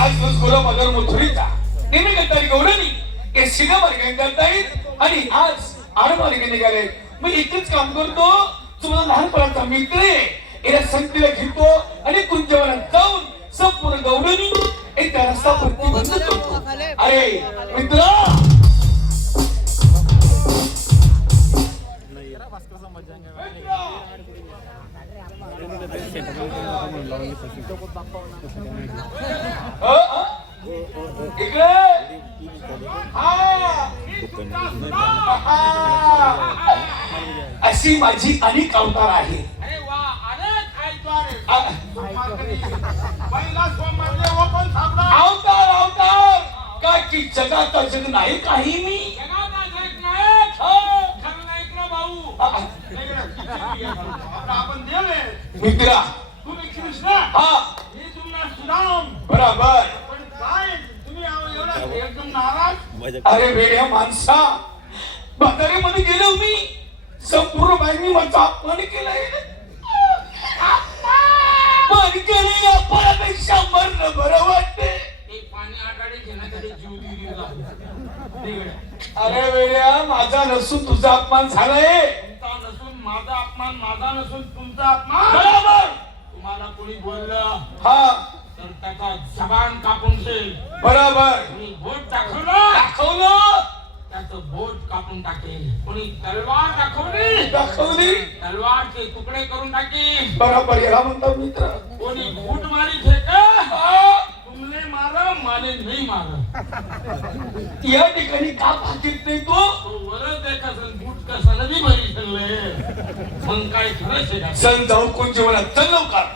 आज रोज गोरा बाजार मथुरीचा निमित्त तारीख गौरणी हे शिगा मार्गाने जात आहेत आणि आज आड मार्गाने निघाले. मी इथेच काम करतो. तुम्हाला लहानपणाचा मित्र आहे या संगतीला घेतो आणि कुंजवनात जाऊन संपूर्ण गौरणी एक रस्ता प्रतिबंध करतो. अरे मित्र इकडे अशी माझी अनेक अवतार आहे. अवतार अवतार काय की जगाचा जग नाही काही मी मित्रा तुम्ही कृष्ण हा मी तुम्हाला सुदाम बरोबर. पण काय तुम्ही एवढा एकदम नाराज. अरे वेड्या माणसा बाजारामध्ये गेलो मी संपूर्ण बाईंनी माझा अपमान केलाय. पण केले अपमानापेक्षा मरण बरं वाटते. पाणी आटाडे घेण्यासाठी जीव दिला. अरे वेड्या माझा नसून तुझा अपमान झालाय. तुमचा नसून माझा अपमान माझा नसून तुमचा अपमान. बरोबर. तुम्हाला कोणी बोललं हा तर त्याचा जबान कापून देईल. बरोबर. कोणी बोट दाखवलं दाखवलं त्याचं बोट कापून टाकेल. कोणी तलवार दाखवली तलवारचे तुकडे करून टाकेल. बरोबर. याला म्हणतो मित्र. कोणी बूट मारी फेक तुमने मारा माने नाही मार. या ठिकाणी का भागीत नाही तो वरच एक असेल बूट कसा नदी भरी ठरले. मग काय खरंच चल जाऊ कुंजवनात चल लवकर.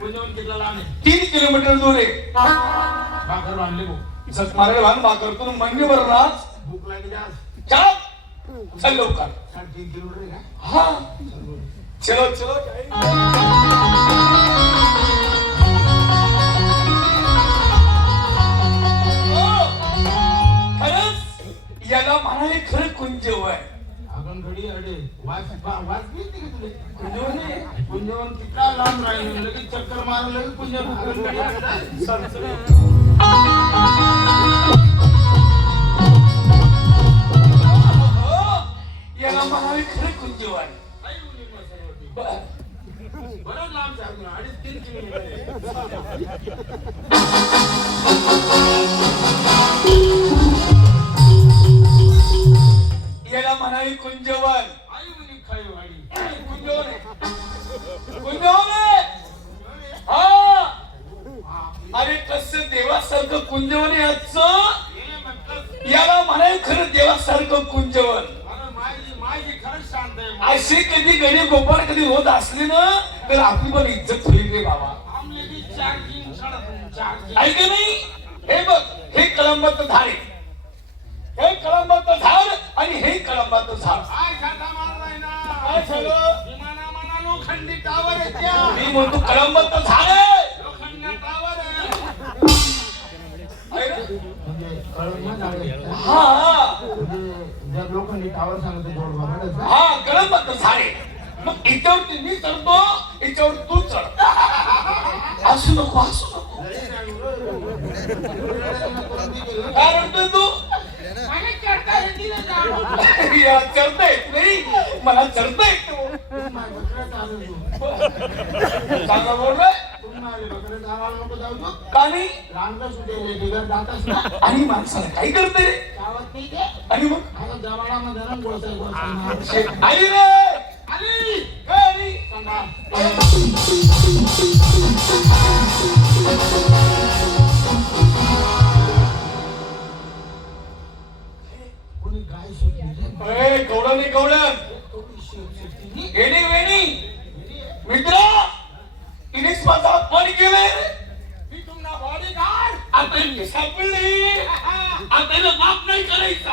पुण्याहून किती लांब आहे? 3 किलोमीटर दूर आहे. भाकर बांधले भाऊ. जग मारायला भान भाकर तू म्हणजे बरं ना भूक लागली आज. चल चल लवकर. 3.5 किलोमीटर आहे का? हा चलो चलो. खरंच याला म्हणाले खरं कुंजव आहे. आपण घडी अडे वाच घेते का तुले? कुंजवन तितका लांब राहिलं लगेच चक्कर मारलं लगेच कुंजवन याला म्हणाले खरं कुंजव आहे. बरं लांब सांगलं 2.5-3 किलोमीटर. याला म्हणाले कुंजवन. आई म्हणे खाईवाडी कुंजवन कुंजवन हा. अरे कसं देवासारखं कुंजवन याचं. याला म्हणाले खरं देवासारखं कुंजवन. माझी खरंच शांत आहे. अशी कधी गडी गोपाळ कधी होत असली ना तर आपली पण इज्जत होईल रे बाबा. ऐक नाही. हे बघ हे कळंबाचं झाड आहे. हे कळंबाचं झाड आणि हे कळंबाचं झाड. काय झालं? लोखंडी टावर आहे त्या. मी म्हणतो कळंबाचं झाड आहे. लोखंडी टावर आहे. हा जर लोखंडी टावर सांगतो जोड बाबा. हा कळंबाचं झाड आहे. मग याच्यावरती मी चढतो याच्यावर तू चढ. असू नको असू नको. काय म्हणतो तू? चढता येत नाही मला. चढता येतो चांगला बोलतोय का नाही. आणि माणसाला काय करते रे. आणि मग आली रे आली काय आली. कवडं नाही कवडं येणी वेणी मित्र इनेच माझा अपमान केलाय. मी तुम्हाला बॉडीगार्ड आता सापडली. आता माफ नाही करायचा.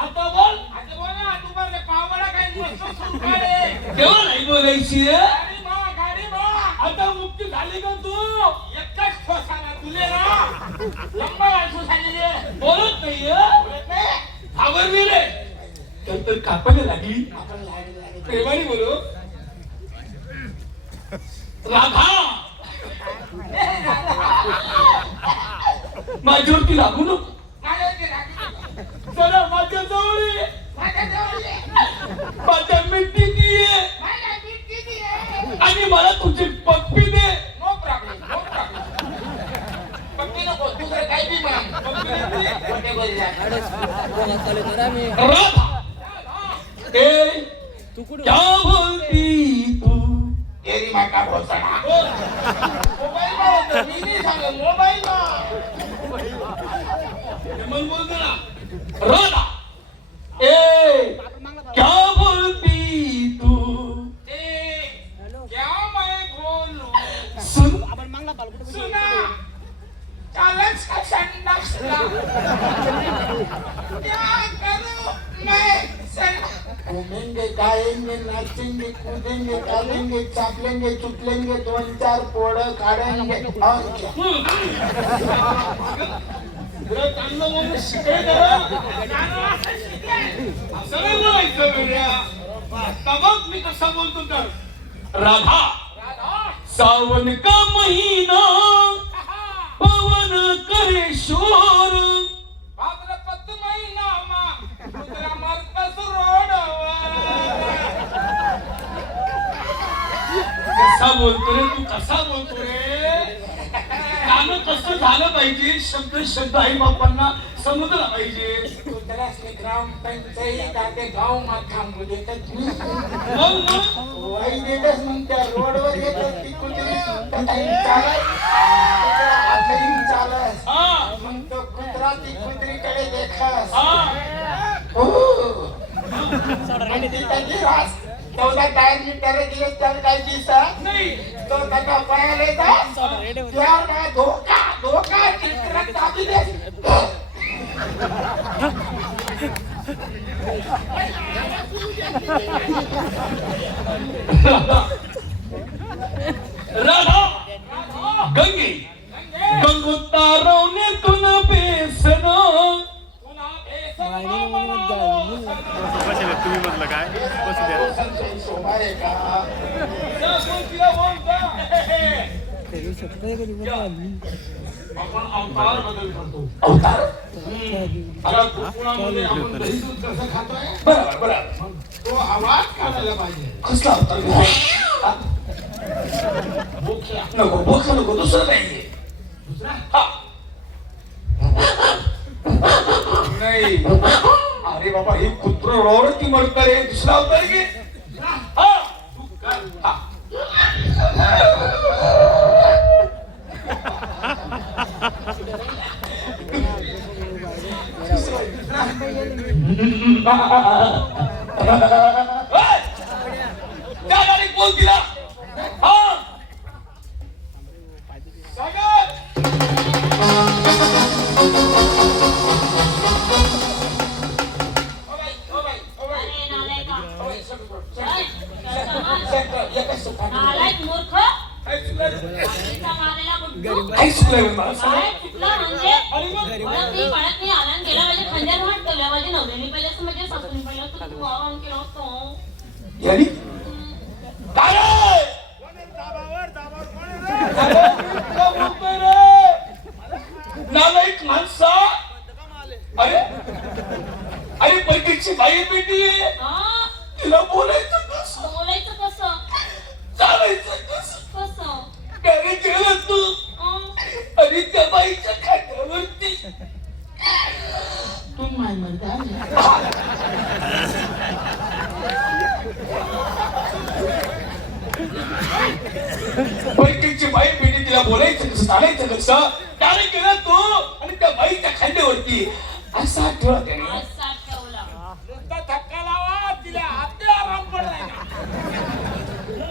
आता बोल तू बरं पावडा काय तेव्हा नाही बोलायची. गाडी आता मुक्ती झाली का तू. एकच ठोसाला तुले ना लंबा असू सांगितले. बोलत नाही घाबरली रे. तर कापायला लागली. प्रेमाने बोलो राधा माझ्यावरती लागू नको. माझ्यावरती राग नको. जरा माझ्या जवळ ये. माझ्या जवळ ये. माझ्या मिठीत ये. माझ्या मिठीत ये. आणि मला तुझी पप्पी दे. No problem, no problem. पप्पी नको, दुसरं काही बी म्हणा. पप्पी नको. पप्पी बोलला. राधा ए क्या बोलती तू. तेरी माँ का घोषणा. मोबाईल मा होतं, मी नाही सांगत, मोबाईल मा. मग बोलतो ना. राधा ए क्या बोलती तू. क्या मैं बोलूं. सुन सुना. चालच का संडासला. क्या करूं मैं सना. घूमेंगे गाएंगे नाचेंगे कूदेंगे कालेंगे चापलेंगे चुपलेंगे 2-4 पोड़ काढेंगे और क्या. तुला चांगलं म्हणून शिकाय जरा. असं नाही बोलायचं वेड्या. आता बघ मी कसा बोलतो तर. राधा सावन का महीना पवन करे शोर. भाद्रपद महिना मा रुद्रा मार्गस रोडवर. कसा बोलतो रे तू. कसा बोलतो रे. गाणं कसं झालं पाहिजे. शब्द आई बापांना समजला पाहिजे. रुद्रासने ग्रामपंचायत आते गाव मा थांबू देतात. मग वाई देतच मग त्या रोडवर येतात ती कुत्री. टाईम चालाय टाईम चालस. हा मग तो कुत्रा ती कुत्रीकडे देखस. हा आणि ती त्याची रास 14 टायर मीटर दिवस त्याला काही दिसत नाही. तो त्याचा पळायला येतात. त्यावर काय धोका धोका चित्रात दाबी दे. राधा गंगे गंगोतारवने तुन बेसन. तुम्ही म्हटलं काय बसू द्या. संशय सोमारे का. आपण अवतार बदल करतो. अवतार. आता कोकणामध्ये आपण दही दूध कसं खातोय. बरोबर बरोबर. मग तो आवाज काढायला पाहिजे. कसला अवतार बोक्या. नको बोका नको दुसरं नाही. दुसरा हा. नाही. अरे बाबा ही कुत्र रोडवरती मरत रे. दुसरा अवतार घे. हा तू काय. हा त्या गाडीत बोल दिला. हा सागर नालायक मूर्ख. काय चुकलं. गाडीचा मारायला बुड्डू. काय चुकलंय मला सांग. काय चुकलं म्हणजे अरे मग पळत नाही आला आणि गेला माझ्या खांद्यावर हात ठेवला. माझ्या नवऱ्याने पहिलं असं माझ्या सासूने पहिलं तर तू आव्हान केलं होतं. यानी काय रे? काय बोलतोय रे? नालायक माणसा. अरे अरे पैकीची बाई बेटी आहे. हा, तिला बोलायचं कसं. बोलायचं कसं चालायचं कसं. कसं काय केलं तू. आणि त्या बाईच्या खात्यावरती तू माय म्हणता पैकीची बाई बेटी तिला बोलायचं कसं चालायचं कसं. काय केलं तू. आणि त्या बाईच्या खांद्यावरती असा ठेवला त्याने. असा ठेवला. नुसता धक्का लावा तिला हात आराम पडलाय.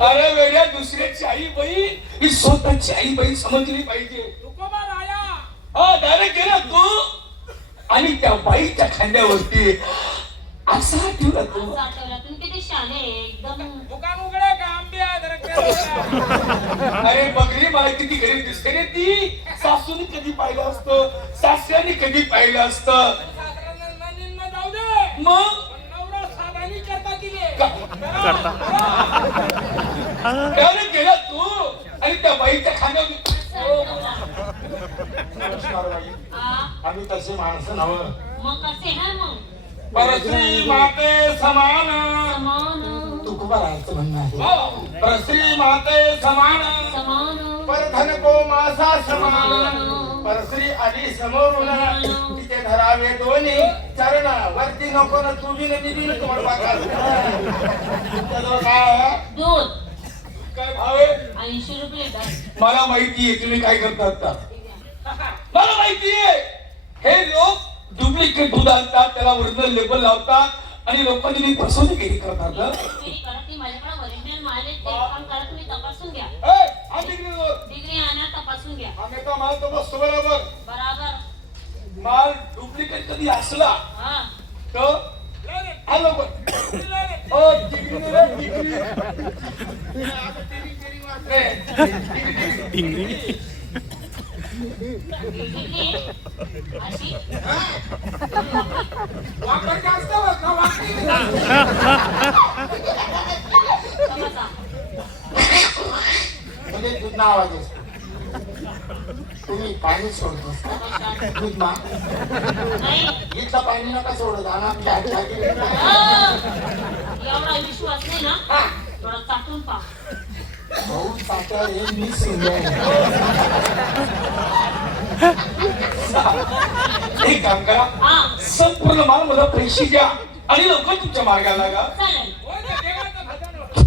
अरे वेड्या दुसऱ्याची आई बहीण ही स्वतःची आई बहीण समजली पाहिजे. तुकोबा राया. हा डायरेक्ट गेला तू. आणि त्या बाईच्या खांद्यावरती असा ठेवला तू. असा ठेवला. तुम्ही किती शाणे एकदम. दुकान उघडे का आंबे आहेत रक्ताचे. अरे बघरी मला किती गरीब दिसते रे ती. सासूने कधी पाहिलं असतं. सासऱ्याने कधी पाहिलं असतं. सासऱ्यांना जाऊ दे. मग नवरा साधानी करता दिले. करता. डायरेक्ट गेला तू. आणि त्या बाईच्या खांद्यावरती असा ठेवला. नमस्कार बाई. आ, आम्ही तसे माणसं नव. मग कसे आहे मग परश्री माते समान समान तुकोबाराचं म्हणणं आहे. परश्री माते समान समान परधन को मासा समान. परश्री आली समोरून तिथे धरावे दोन्ही चरण. वरती नको ना तुझी न दिली न तोड पाकाल. तुमच्याजवळ काय आहे? दूध काय भाव आहे 80 रुपये लिटर मला माहितीये तुम्ही काय करतात का. मला माहितीये हे लोक डुप्लिकेट दूध आणतात, त्याला ओरिजिनल लेबल लावतात आणि लोकांनी मी फसवणूक करतात. मेरी करत नाही, माझ्याकडे ओरिजिनल माल आहे, ते काम करा, तुम्ही तपासून घ्या. आम्ही डिग्री आणा, तपासून घ्या. तो माल तो बसतो बरोबर. बराबर माल डुप्लिकेट कधी असला हा तर आलो पण ओ डिग्री नाही रे, डिग्री. टिंगरी डिग्री अशी वापर जास्त होत ना वाकडी. तपासा. म्हणजे दूध आवाज असतो. तुम्ही पाणी सोडतोस का? दूध मा नाही इथलं पाणी नका सोडत. आम्ही एवढा विश्वास नाही ना, थोडा चाटून पहा. भाऊ साखर हे मी सिंगल. एक काम करा, हा संपूर्ण माल मला पैसे द्या आणि लवकर तुमच्या मार्गाला लागा. चालेल. होय ना, देवाचं भजन होतं.